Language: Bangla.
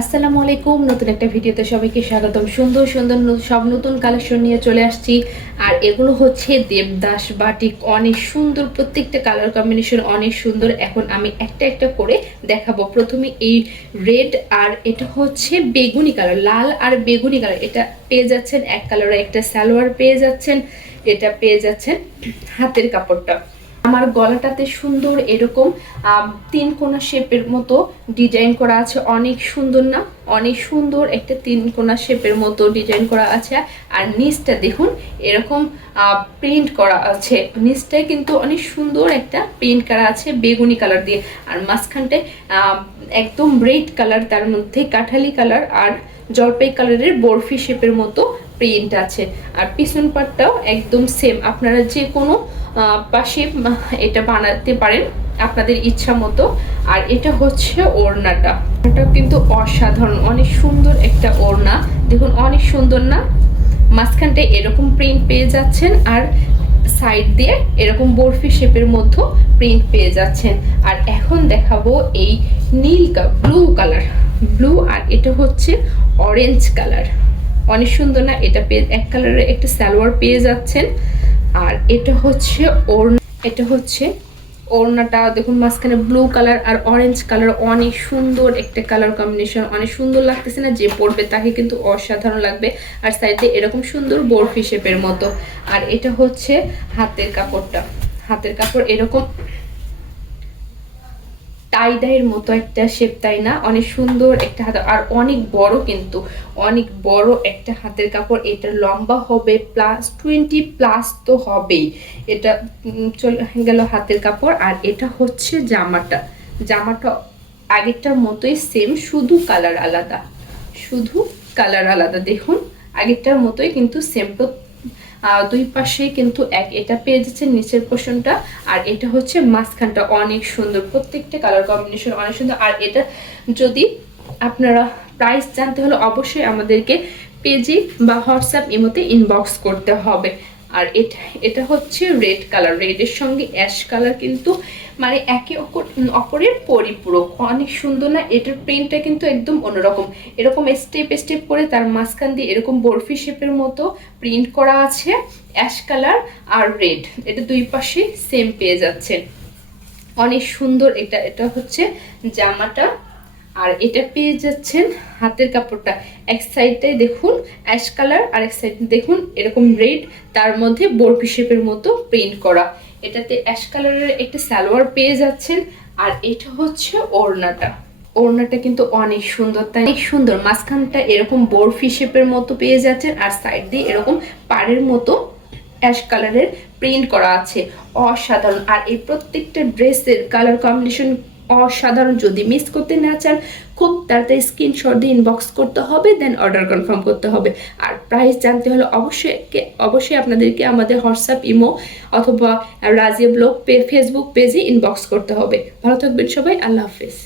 আসসালামু আলাইকুম, নতুন একটা ভিডিওতে সবাইকে স্বাগতম। সুন্দর সুন্দর সব নতুন কালেকশন নিয়ে চলে আসছি। আর এগুলো হচ্ছে দেবদাস বাটিক, অনেক সুন্দর, প্রত্যেকটা কালার কম্বিনেশন অনেক সুন্দর। এখন আমি একটা একটা করে দেখাবো। প্রথমে এই রেড, আর এটা হচ্ছে বেগুনি কালার, লাল আর বেগুনি কালার। এটা পেয়ে যাচ্ছেন এক কালারে, একটা সালোয়ার পেয়ে যাচ্ছেন, এটা পেয়ে যাচ্ছেন হাতের কাপড়টা। আমার গলাটাতে সুন্দর এরকম তিন কোনা শেপের মতো ডিজাইন করা আছে, অনেক সুন্দর না? অনেক সুন্দর একটা তিন কোনা শেপের মতো ডিজাইন করা আছে। আর নিচটা দেখুন এরকম প্রিন্ট করা আছে, নিচটায় কিন্তু অনেক সুন্দর একটা প্রিন্ট করা আছে বেগুনি কালার দিয়ে। আর মাঝখানটায় একদম রেড কালার, তার মধ্যে কাঠালি কালার আর জলপাই কালারের বরফি শেপের মতো প্রিন্ট আছে। আর পিছন পাটটাও একদম সেম, আপনারা যে কোনো পাশে এটা বানাতে পারেন আপনাদের ইচ্ছা মতো। আর এটা হচ্ছে ওড়নাটা, এটা কিন্তু অসাধারণ, অনেক সুন্দর একটা ওড়না। দেখুন অনেক সুন্দর না? মাঝখানটায় এরকম প্রিন্ট পেয়ে যাচ্ছেন, আর সাইড দিয়ে এরকম বরফি শেপের মধ্যে প্রিন্ট পেয়ে যাচ্ছেন। আর এখন দেখাবো এই নীল ব্লু কালার, ব্লু, আর এটা হচ্ছে অরেঞ্জ কালার। অনেক সুন্দর না? এটা পেয়ে এক কালারের একটা সালোয়ার পেয়ে যাচ্ছেন। আর এটা হচ্ছে ওড়নাটা দেখুন, মাঝখানে ব্লু কালার আর অরেঞ্জ কালার, অনেক সুন্দর একটা কালার কম্বিনেশন, অনেক সুন্দর লাগতেছে না? যে পরবে তাকে কিন্তু অসাধারণ লাগবে। আর সাইডে এরকম সুন্দর বরফি শেপের মতো। আর এটা হচ্ছে হাতের কাপড়টা, হাতের কাপড় এরকম টাই ডাইয়ের মতো একটা শেপ, তাই না? অনেক সুন্দর একটা হাত, আর অনেক বড়, কিন্তু অনেক বড় একটা হাতের কাপড়। এটা লম্বা হবে +20+ তো হবেই। এটা চলে গেল হাতের কাপড়। আর এটা হচ্ছে জামাটা, জামাটা আগেরটার মতোই সেম, শুধু কালার আলাদা, শুধু কালার আলাদা। দেখুন আগেরটার মতোই কিন্তু সেম, দুই পাশে কিন্তু এক। এটা পেয়ে যাচ্ছে নিচের পোর্শনটা, আর এটা হচ্ছে মাঝখানটা। অনেক সুন্দর, প্রত্যেকটা কালার কম্বিনেশন অনেক সুন্দর। আর এটা যদি আপনারা প্রাইস জানতে হলে অবশ্যই আমাদেরকে পেজে বা হোয়াটসঅ্যাপ ইমোতে ইনবক্স করতে হবে। আর এটা হচ্ছে রেড কালার, রেডের সঙ্গে অ্যাশ কালার, কিন্তু মানে একে অপরের পরিপূরক। অনেক সুন্দর না? এটার প্রিন্টটা কিন্তু একদম অন্যরকম, এরকম স্টেপ স্টেপ করে তার মাঝখান দিয়ে এরকম বরফি শেপের মতো প্রিন্ট করা আছে, অ্যাশ কালার আর রেড। এটা দুই পাশে সেম পেয়ে যাচ্ছেন, অনেক সুন্দর। এটা হচ্ছে জামাটা। আর এটা পেয়ে যাচ্ছেন হাতের কাপড়টা। এক সাইডটাই দেখুন অ্যাশ কালার, আর এক সাইড দেখুন এরকম রেড, তার মধ্যে বরফি শেপের মতো প্রিন্ট করা। এটাতে অ্যাশ কালারের একটা সালোয়ার পেয়ে যাচ্ছেন। আর এটা হচ্ছে ওড়নাটা, ওড়নাটা কিন্তু অনেক সুন্দর, তাই অনেক সুন্দর। মাঝখানটা এরকম বরফি শেপের মতো পেয়ে যাচ্ছেন, আর সাইড দিয়ে এরকম পাড়ের মতো অ্যাশ কালারের প্রিন্ট করা আছে, অসাধারণ। আর এই প্রত্যেকটা ড্রেসের কালার কম্বিনেশন অসাধারণ। যদি মিস করতে না চান, খুব তাড়াতাড়ি স্ক্রিনশট দিয়ে ইনবক্স করতে হবে, দেন অর্ডার কনফার্ম করতে হবে। আর প্রাইস জানতে হলে অবশ্যই আপনাদেরকে আমাদের হোয়াটসঅ্যাপ ইমো অথবা রাজিয়া ব্লগ ফেসবুক পেজে ইনবক্স করতে হবে। ভালো থাকবেন সবাই, আল্লাহ হাফেজ।